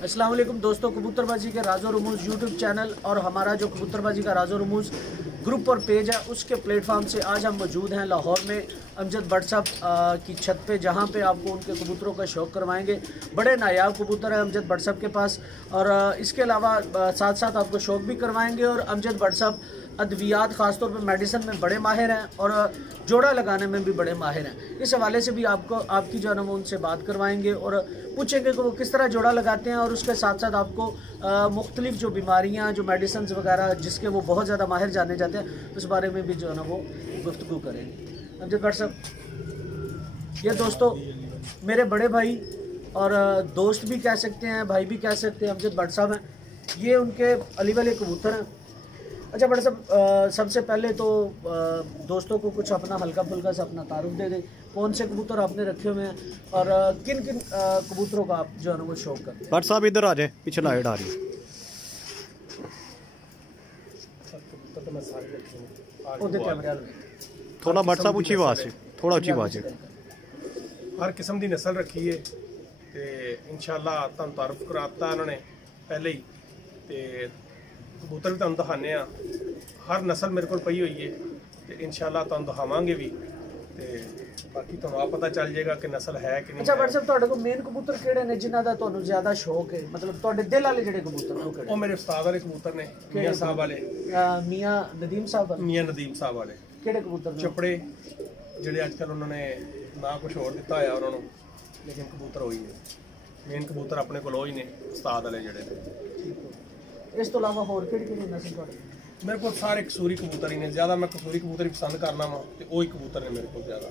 अस्सलाम वालेकुम दोस्तों, कबूतरबाजी के राज़ो रमूज़ यूट्यूब चैनल और हमारा जो कबूतरबाजी का राज़ो रमूज़ ग्रुप और पेज है उसके प्लेटफॉर्म से आज हम मौजूद हैं लाहौर में अमजद भट्ट साहब की छत पे, जहां पे आपको उनके कबूतरों का शौक़ करवाएंगे। बड़े नायाब कबूतर है अमजद भट्ट साहब के पास, और इसके अलावा साथ साथ आपको शौक़ भी करवाएंगे। और अमजद भट्ट साहब अद्वियात ख़ासतौर पर मेडिसिन में बड़े माहिर हैं और जोड़ा लगाने में भी बड़े माहिर हैं। इस हवाले से भी आपकी जो है ना वो उनसे बात करवाएंगे और पूछेंगे कि वो किस तरह जोड़ा लगाते हैं, और उसके साथ साथ आपको मुख्तलिफ जो बीमारियां, जो मेडिसिन वगैरह जिसके वो बहुत ज़्यादा माहिर जाने जाते हैं, उस बारे में भी जो है ना वो गुफ्तगू करेंगे। अमजद भट्ट साहब, ये दोस्तों मेरे बड़े भाई और दोस्त भी कह सकते हैं, भाई भी कह सकते हैं, अमजद भट्ट साहब हैं। ये उनके अली वाले कबूतर हैं। अच्छा भट्ट साहब, सबसे पहले तो दोस्तों को कुछ अपना हल्का फुल्का सा अपना तारुफ दे दें। कौन से कबूतर आपने रखे हुए हैं और किन किन कबूतरों का आप जो है ना वो शौक करते हैं? भट्ट साहब इधर आ जाए, पीछे लाइट आ रही है। थोड़ा भट्ट साहब ऊंची आवाज़ से, थोड़ा ऊंची आवाज़ से। हर किस्म की नस्ल रखी है तो इंशाअल्लाह तुहानू तारुफ कराता उन्होंने पहले ही। तो कबूतर भी तुहानू दिखाने आ, हर नस्ल मेरे को पई हुई है तो इंशाअल्लाह तुहानू दिखावांगे भी। तो बाकी तुहानू आप पता चल जाएगा कि नस्ल है कि नहीं। अच्छा भट्ट साहब, तुहाडे कोल मेन कबूतर किहड़े ने जिन्हां दा तुहानू ज़्यादा शौक है? मतलब तुहाडे दिल वाले जिहड़े कबूतर ने वो मेरे उस्ताद वाले कबूतर ने, मियाँ साहब वाले, मियाँ नदीम साहब, मियाँ नदीम साहब वाले। किहड़े कबूतर ने? चपड़े जिहड़े अजकल उन्होंने ना कुछ होर दिता होया उन्होंने, लेकिन कबूतर वही है। मेन कबूतर अपने कोल ही ने उस्ताद वाले जिहड़े ने। इस तो अलावा होर किहड़ी नस्ल तुहाडे? मेरे को सारे कसूरी कबूतर ही ने, ज़्यादा मैं कसूरी कबूतर ही पसंद करना वा, तो वही कबूतर ने मेरे को ज़्यादा।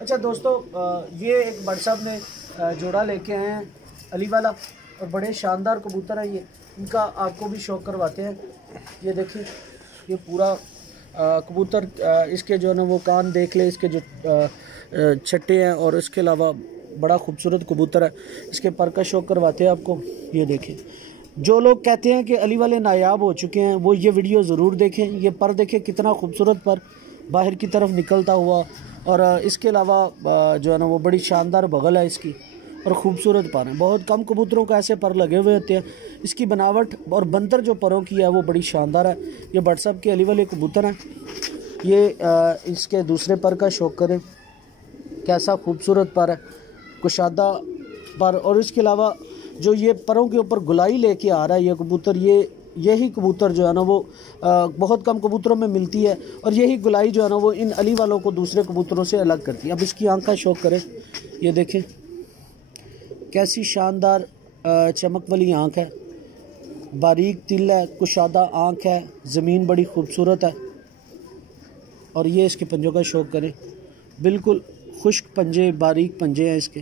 अच्छा दोस्तों, ये एक भट्ट साहब ने जोड़ा लेके आए हैं अली वाला, और बड़े शानदार कबूतर हैं ये। इनका आपको भी शौक़ करवाते हैं। ये देखिए, ये पूरा कबूतर, इसके जो है ना वो कान देख ले, इसके जो छट्टे हैं, और इसके अलावा बड़ा खूबसूरत कबूतर है। इसके पर का शौक़ करवाते हैं आपको। ये देखें, जो लोग कहते हैं कि अली वाले नायाब हो चुके हैं वो ये वीडियो ज़रूर देखें। ये पर देखें, कितना खूबसूरत पर बाहर की तरफ निकलता हुआ, और इसके अलावा जो है ना वो बड़ी शानदार बगल है इसकी, और ख़ूबसूरत पर है। बहुत कम कबूतरों को ऐसे पर लगे हुए होते हैं। इसकी बनावट और बंतर जो परों की है वो बड़ी शानदार है। ये भट्ट साहब के अली वाले कबूतर हैं। ये इसके दूसरे पर का शौक़ करें, कैसा खूबसूरत पर है, कुशादा पर। और इसके अलावा जो ये परों के ऊपर गुलाई लेके आ रहा है ये कबूतर, यही कबूतर जो है ना वो बहुत कम कबूतरों में मिलती है, और यही गुलाई जो है ना वो इन अली वालों को दूसरे कबूतरों से अलग करती है। अब इसकी आँख का शौक़ करें, ये देखें कैसी शानदार चमक वाली आँख है, बारीक तिल है, कुशादा आँख है, ज़मीन बड़ी खूबसूरत है। और ये इसके पंजों का शौक़ करें, बिल्कुल खुश्क पंजे, बारीक पंजे हैं इसके।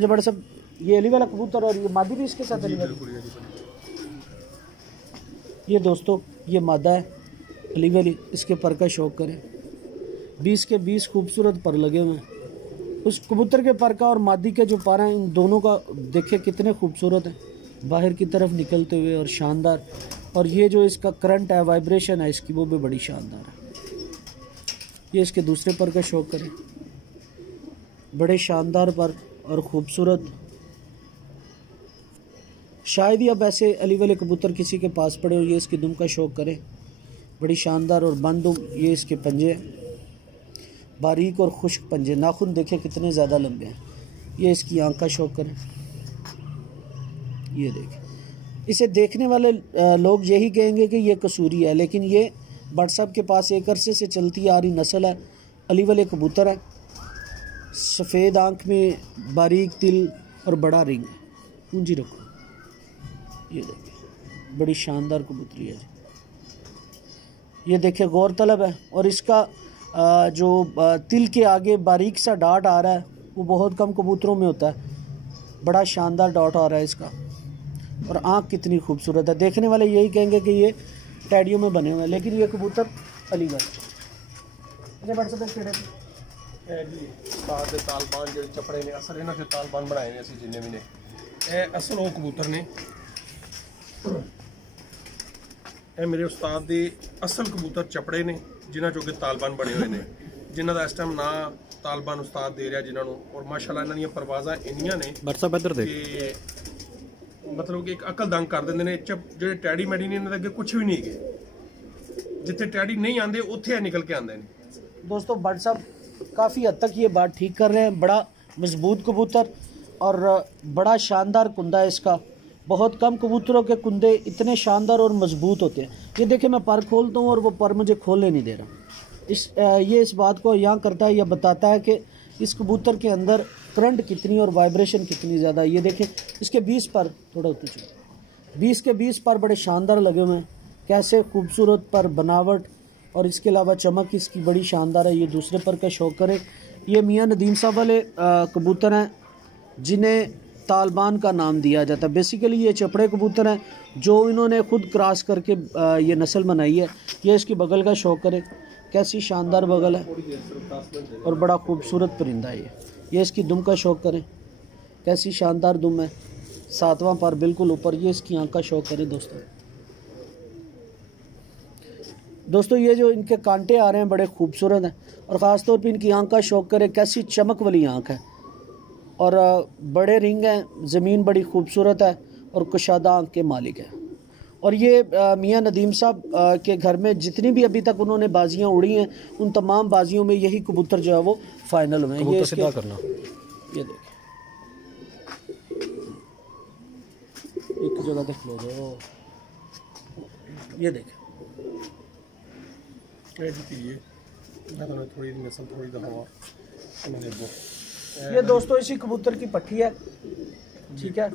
जो बड़े सब ये अली वाला कबूतर, और ये मादी भी इसके साथ अली वाली। ये दोस्तों ये मादा है अली वाली, इसके पर का शौक़ करें। 20 के 20 खूबसूरत पर लगे हुए हैं। उस कबूतर के पर का और मादी के जो पर हैं, इन दोनों का देखें कितने खूबसूरत हैं, बाहर की तरफ निकलते हुए और शानदार। और ये जो इसका करंट है, वाइब्रेशन है इसकी, वो भी बड़ी शानदार है। ये इसके दूसरे पर का शौक़ करें, बड़े शानदार पर और ख़ूबसूरत। शायद ही अब ऐसे अली वाले कबूतर किसी के पास पड़े, और ये इसकी दुम का शौक़ करें, बड़ी शानदार और बंद दुम। ये इसके पंजे, बारीक और खुश्क पंजे, नाखून देखें कितने ज़्यादा लंबे हैं। ये इसकी आँख का शौक़ करें, ये देखें। इसे देखने वाले लोग यही कहेंगे कि ये कसूरी है, लेकिन ये भट्ट साहब के पास एक अरसे से चलती आ रही नस्ल है, अली वाले कबूतर है। सफ़ेद आँख में बारीक तिल और बड़ा रिंग। पूंजी रखो, ये देखिए बड़ी शानदार कबूतरी है जी। ये देखिए गौरतलब है, और इसका जो तिल के आगे बारीक सा डॉट आ रहा है वो बहुत कम कबूतरों में होता है। बड़ा शानदार डॉट आ रहा है इसका, और आँख कितनी खूबसूरत है। देखने वाले यही कहेंगे कि ये टैडियों में बने हुए हैं, लेकिन ये कबूतर अलीगढ़। अच्छा भट्ट साहब, जी उस्ताद दे तालबान जो चपड़े ने, असल इन्होंने जो तालबान बनाए ने असी जिन्ने भी ने, ये असल वो कबूतर ने। ये मेरे उस्ताद दे असल कबूतर चपड़े ने, जिन्हों जो तालबान बने हुए हैं, जिन्हों का इस टाइम ना तालबान उस्ताद दे रहा जिन्होंने। और माशाल्लाह इन्हों दी परवाज़ां इन्नियां ने मतलब कि एक अकल दंग कर देंगे ने। ਜਿਹੜੇ ਟੈਡੀ ਮੈਡੀ ਨੇ ਇਹਨਾਂ ਦੇ ਅੱਗੇ ਕੁਝ ਵੀ ਨਹੀਂ ਹੈਗੇ, जिथे टैडी नहीं आते उत्थे निकल के आते हैं। दोस्तों भट्ट साहब काफ़ी हद तक ये बात ठीक कर रहे हैं। बड़ा मजबूत कबूतर और बड़ा शानदार कुंदा है इसका। बहुत कम कबूतरों के कुंदे इतने शानदार और मजबूत होते हैं। ये देखिए मैं पर खोलता हूँ और वो पर मुझे खोलने नहीं दे रहा। ये इस बात को यहाँ करता है, यह बताता है कि इस कबूतर के अंदर करंट कितनी और वाइब्रेशन कितनी ज़्यादा। ये देखें इसके 20 पर, थोड़ा ऊँचे 20 के 20 पर बड़े शानदार लगे हुए हैं। कैसे खूबसूरत पर बनावट और इसके अलावा चमक इसकी बड़ी शानदार है। ये दूसरे पर का शौक करें। ये मियाँ नदीम साहब वाले कबूतर हैं जिन्हें तालिबान का नाम दिया जाता है। बेसिकली ये चपड़े कबूतर हैं जो इन्होंने खुद क्रॉस करके ये नस्ल बनाई है। ये इसकी बगल का शौक करें, कैसी शानदार बगल है और बड़ा खूबसूरत परिंदा है ये इसकी दुम का शौक करें, कैसी शानदार दुम है। 7वां पर बिल्कुल ऊपर। ये इसकी आँख का शौक करें दोस्तों ये जो इनके कांटे आ रहे हैं बड़े खूबसूरत हैं और ख़ास तौर पे इनकी आँख का शौक करें, कैसी चमक वाली आँख है और बड़े रिंग हैं। ज़मीन बड़ी खूबसूरत है और कुशादा आँख के मालिक है। और ये मियाँ नदीम साहब के घर में जितनी भी अभी तक उन्होंने बाजियाँ उड़ी हैं उन तमाम बाजियों में यही कबूतर जो है वो फाइनल हुए हैं। ये सीधा करना, ये देखिए एक जगह तक खलो दो, ये देखें ये दोस्तों इसी कबूतर की पट्टी है, ठीक है,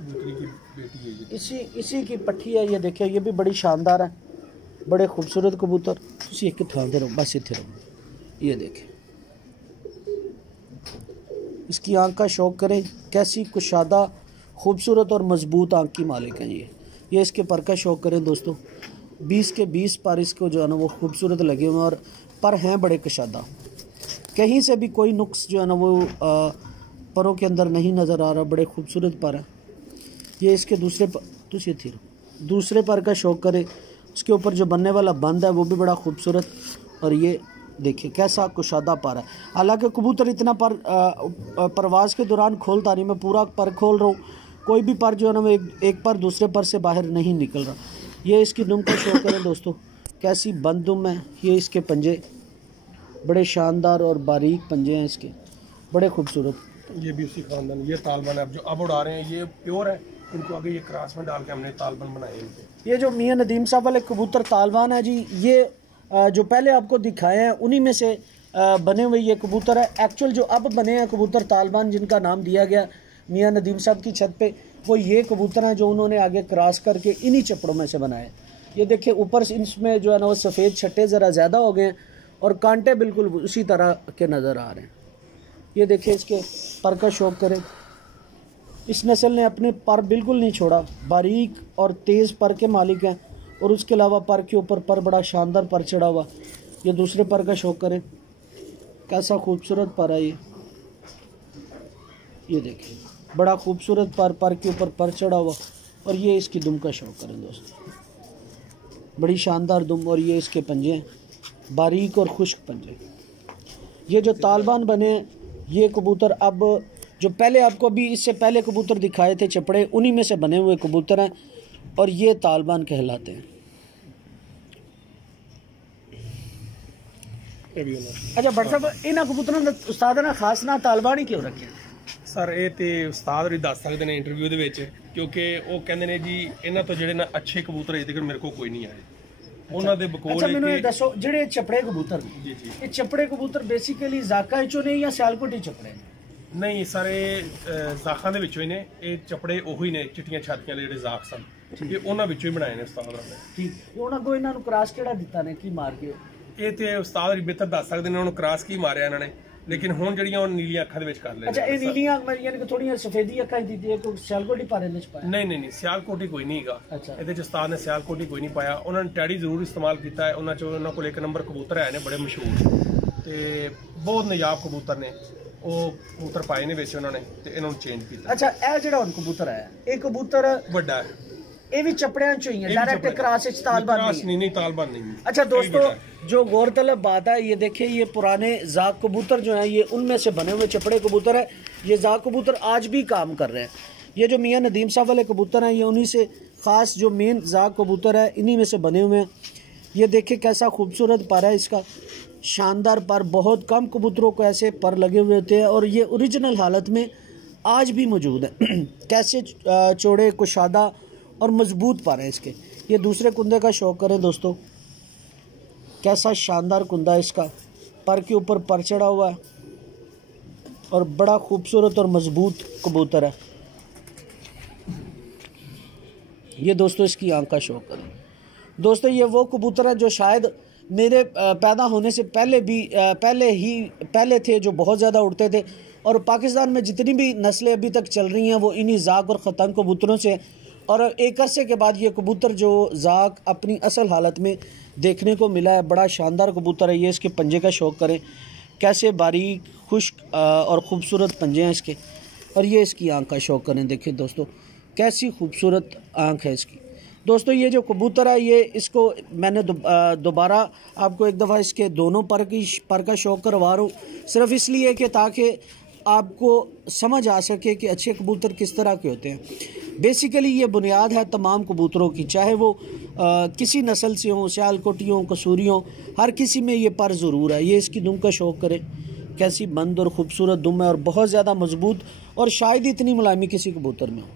इसी की पट्टी है। ये देखिए ये भी बड़ी शानदार है, बड़े खूबसूरत कबूतर। तुसी एक थां ते रहो, बस इत्थे रहो। ये देखें इसकी आँख का शौक करें, कैसी कुशादा खूबसूरत और मजबूत आँख की मालिक हैं ये इसके पर का शौक करें दोस्तों। 20 के 20 पर इसको जो है ना वो खूबसूरत लगे हुए हैं और पर हैं बड़े कुशादा। कहीं से भी कोई नुक्स जो है ना वो परों के अंदर नहीं नज़र आ रहा, बड़े खूबसूरत पर हैं। ये इसके दूसरे पर, तुझे थी दूसरे पर का शौक करें, उसके ऊपर जो बनने वाला बंद है वो भी बड़ा खूबसूरत। और ये देखिए कैसा कुशादा पर है। हालांकि कबूतर इतना पर परवाज़ के दौरान खोलता नहीं, मैं पूरा पर खोल रहा हूँ, कोई भी पर जो है ना वो एक पर दूसरे पर से बाहर नहीं निकल रहा। ये इसकी दुम का शौक करें दोस्तों, कैसी बंद दुम है। ये इसके पंजे बड़े शानदार और बारीक पंजे हैं इसके, बड़े खूबसूरत। ये भी उसी खानदान, ये तालिबान है जो अब उड़ा रहे हैं, ये प्योर है। इनको आगे ये क्रॉस में डाल के हमने तालिबान बनाए इनके। ये जो मियाँ नदीम साहब वाले कबूतर तालिबान है जी, ये जो पहले आपको दिखाए हैं उन्हीं में से बने हुए ये कबूतर है। एक्चुअल जो अब बने हैं कबूतर तालिबान जिनका नाम दिया गया मियाँ नदीम साहब की छत पे, वो ये कबूतर हैं जो उन्होंने आगे क्रॉस करके इन्हीं चपड़ों में से बनाए। ये देखिए ऊपर इसमें जो है ना वो सफ़ेद छट्टे ज़रा ज़्यादा हो गए हैं और कांटे बिल्कुल उसी तरह के नज़र आ रहे हैं। ये देखिए इसके पर का शौक करें, इस नस्ल ने अपने पर बिल्कुल नहीं छोड़ा, बारीक और तेज़ पर के मालिक हैं। और उसके अलावा पर के ऊपर पर बड़ा शानदार पर चढ़ा हुआ। ये दूसरे पर का शौक करें, कैसा खूबसूरत पर है ये देखिए बड़ा खूबसूरत पर के ऊपर पर चढ़ा हुआ। और ये इसकी दुम का शौक करें दोस्तों, बड़ी शानदार दुम। और ये इसके पंजे हैं, बारीक और खुश्क पंजे। ये जो तालिबान बने ये कबूतर, अब जो पहले आपको अभी इससे पहले कबूतर दिखाए थे चपड़े, उन्हीं में से बने हुए कबूतर हैं और ये तालिबान कहलाते हैं। अच्छा भट्ट साहब, इन्हां कबूतरों ਦਾ ਉਸਤਾਦ ਨੇ ਖਾਸ ਨਾ ਤਾਲਿਬਾਨ ਹੀ ਕਿਉਂ ਰੱਖਿਆ? ਸਰ ਇਹ ਤੇ ਉਸਤਾਦ ਵੀ ਦੱਸ ਸਕਦੇ ਨੇ ਇੰਟਰਵਿਊ ਦੇ ਵਿੱਚ, ਕਿਉਂਕਿ ਉਹ ਕਹਿੰਦੇ ਨੇ ਜੀ ਇਹਨਾਂ ਤੋਂ ਜਿਹੜੇ ਨਾ ਅੱਛੇ ਕਬੂਤਰ ਅਜੇ ਤੱਕ ਮੇਰੇ ਕੋਲ ਕੋਈ ਨਹੀਂ ਆਏ। ਉਹਨਾਂ ਦੇ ਬਕੋਲ ਅੱਛਾ ਮੈਨੂੰ ਇਹ ਦੱਸੋ, ਜਿਹੜੇ ਚਪੜੇ ਕਬੂਤਰ ਨੇ ਜੀ ਜੀ, ਇਹ ਚਪੜੇ ਕਬੂਤਰ ਬੇਸਿਕਲੀ ਜ਼ਾਕਾ ਵਿੱਚੋਂ ਨੇ ਜਾਂ ਸਿਆਲਕੋਟੀ ਚਪੜੇ ਨੇ? ਨਹੀਂ ਸਾਰੇ ਜ਼ਾਖਾਂ ਦੇ ਵਿੱਚੋਂ ਹੀ ਨੇ। ਇਹ ਚਪੜੇ ਉਹੀ ਨੇ ਚਿੱਟੀਆਂ ਛਾਤੀਆਂ ਵਾਲੇ ਜਿਹੜੇ ਜ਼ਾਖ ਸਨ, ਇਹ ਉਹਨਾਂ ਵਿੱਚੋਂ ਹੀ ਬਣਾਏ ਨੇ ਉਸਤਾਦ ਨੇ। ਠੀਕ, ਉਹਨਾਂ ਕੋ ਇਹਨਾਂ ਨੂੰ ਕ੍ਰਾਸ ਕਿਹੜਾ ਦਿੱਤਾ ਨੇ, ਕੀ ਮਾਰ ਕੇ? ਇਹ ਤੇ ਉਸਤਾਦ ਵੀ ਬਿਹਤਰ ਦੱਸ ਸਕਦੇ ਨੇ ਉਹਨੂੰ ਕ੍ਰਾਸ ਕੀ ਮਾਰਿਆ ਇਹਨਾਂ ਨੇ, ਲੇਕਿਨ ਹੁਣ ਜਿਹੜੀਆਂ ਉਹ ਨੀਲੀਆਂ ਅੱਖਾਂ ਦੇ ਵਿੱਚ ਕਰ ਲੈਣੇ। ਅੱਛਾ ਇਹ ਨੀਲੀਆਂ ਯਾਨੀ ਕਿ ਥੋੜੀਆਂ ਸਫੇਦੀ ਅੱਖਾਂ ਦਿੱਤੀ ਹੈ, ਕੋਈ ਸਿਆਲਕੋਟੀ ਪਾਰੇ ਵਿੱਚ ਪਾਇਆ? ਨਹੀਂ ਨਹੀਂ ਨਹੀਂ, ਸਿਆਲਕੋਟੀ ਕੋਈ ਨਹੀਂ ਹੈਗਾ ਇਹਦੇ ਚ। ਉਸਤਾਦ ਨੇ ਸਿਆਲਕੋਟੀ ਕੋਈ ਨਹੀਂ ਪਾਇਆ। ਉਹਨਾਂ ਨੇ ਟੈਡੀ ਜ਼ਰੂਰ ਇਸਤੇਮਾਲ ਕੀਤਾ ਹੈ। ਉਹਨਾਂ ਚੋਂ ਉਹਨਾਂ ਕੋਲ ਇੱਕ ਨੰਬਰ ਕਬੂਤਰ ਆਏ ਨੇ ਬੜੇ ਮਸ਼ਹੂਰ ਤੇ ਬਹੁਤ ਨਯਾਬ ਕਬੂਤਰ ਨੇ, ਉਹ ਕਬੂਤਰ ਪਾਏ ਨੇ ਵਿੱਚ ਉਹਨਾਂ ਨੇ ਤੇ ਇਹਨਾਂ ਨੂੰ ਚੇਂਜ ਕੀਤਾ। ਅੱਛਾ ਇਹ ਜਿਹੜਾ ਹੁਣ ਕਬੂਤਰ ਆਇਆ, ਇਹ ਕਬੂਤਰ ਵੱਡਾ ਹੈ, ये भी चपड़ियां चाहिए डायरेक्ट क्रॉस तालिबान नहीं तालिबान नहीं। अच्छा दोस्तों जो गौरतलब बात है, ये देखिए ये पुराने जाक कबूतर जो हैं ये उनमें से बने हुए चपड़े कबूतर है। ये जाक कबूतर आज भी काम कर रहे हैं। ये जो मियाँ नदीम साहब वाले कबूतर हैं, ये उन्हीं से ख़ास जो मेन जाग कबूतर है इन्हीं में से बने हुए हैं। ये देखिए कैसा खूबसूरत पर है इसका, शानदार पर। बहुत कम कबूतरों को ऐसे पर लगे हुए होते हैं और ये ओरिजिनल हालत में आज भी मौजूद है। कैसे चौड़े कुशादा और मजबूत पर है इसके। ये दूसरे कुंदे का शौक करें दोस्तों, कैसा शानदार कुंदा है इसका, पर के ऊपर पर चढ़ा हुआ है और बड़ा खूबसूरत और मजबूत कबूतर है ये दोस्तों। इसकी आंख का शौक करें दोस्तों। ये वो कबूतर है जो शायद मेरे पैदा होने से पहले थे, जो बहुत ज़्यादा उड़ते थे। और पाकिस्तान में जितनी भी नस्लें अभी तक चल रही हैं वो इन्हीं जाग और ख़तंग कबूतरों से। और एक अरसे के बाद ये कबूतर जो जाग अपनी असल हालत में देखने को मिला है। बड़ा शानदार कबूतर है ये। इसके पंजे का शौक करें, कैसे बारीक खुश्क और ख़ूबसूरत पंजे हैं इसके। और ये इसकी आंख का शौक करें, देखिए दोस्तों कैसी खूबसूरत आंख है इसकी। दोस्तों ये जो कबूतर है ये, इसको मैंने दोबारा आपको एक दफ़ा इसके दोनों पर का शौक करवा रहा हूँ, सिर्फ इसलिए कि ताकि आपको समझ आ सके कि अच्छे कबूतर किस तरह के होते हैं। बेसिकली ये बुनियाद है तमाम कबूतरों की, चाहे वो किसी नस्ल से हों, सियालकोटियों, कसूरियों, हर किसी में ये पर ज़रूर है। ये इसकी दुम का शौक करें, कैसी बंद और ख़ूबसूरत दुम है और बहुत ज़्यादा मजबूत, और शायद इतनी मुलायमी किसी कबूतर में हो।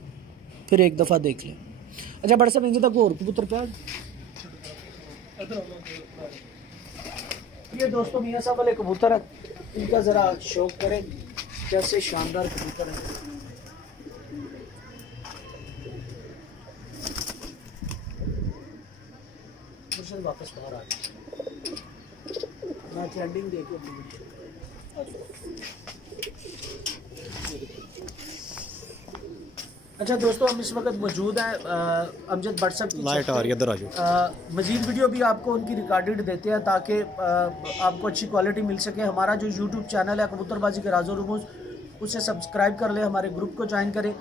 फिर एक दफ़ा देख लें। अच्छा बड़े साहब, इनके तक और कबूतर क्या ये दोस्तों मियाँ साहब वाले कबूतर है, इनका ज़रा शौक करें, कैसे शानदार कबूतर है। वापस बाहर आ गया, मैं ट्रेंडिंग देखो। अच्छा दोस्तों, हम इस वक्त मौजूद हैं अमजद भट्ट साहब की लाइट आ रही है, इधर आ जाओ। मजीद वीडियो भी आपको उनकी रिकॉर्डेड देते हैं ताकि आपको अच्छी क्वालिटी मिल सके। हमारा जो यूट्यूब चैनल है कबूतरबाजी के राज़ो रमूज़, उसे सब्सक्राइब कर लें, हमारे ग्रुप को ज्वाइन करें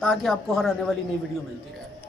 ताकि आपको हर आने वाली नई वीडियो मिलती रहे।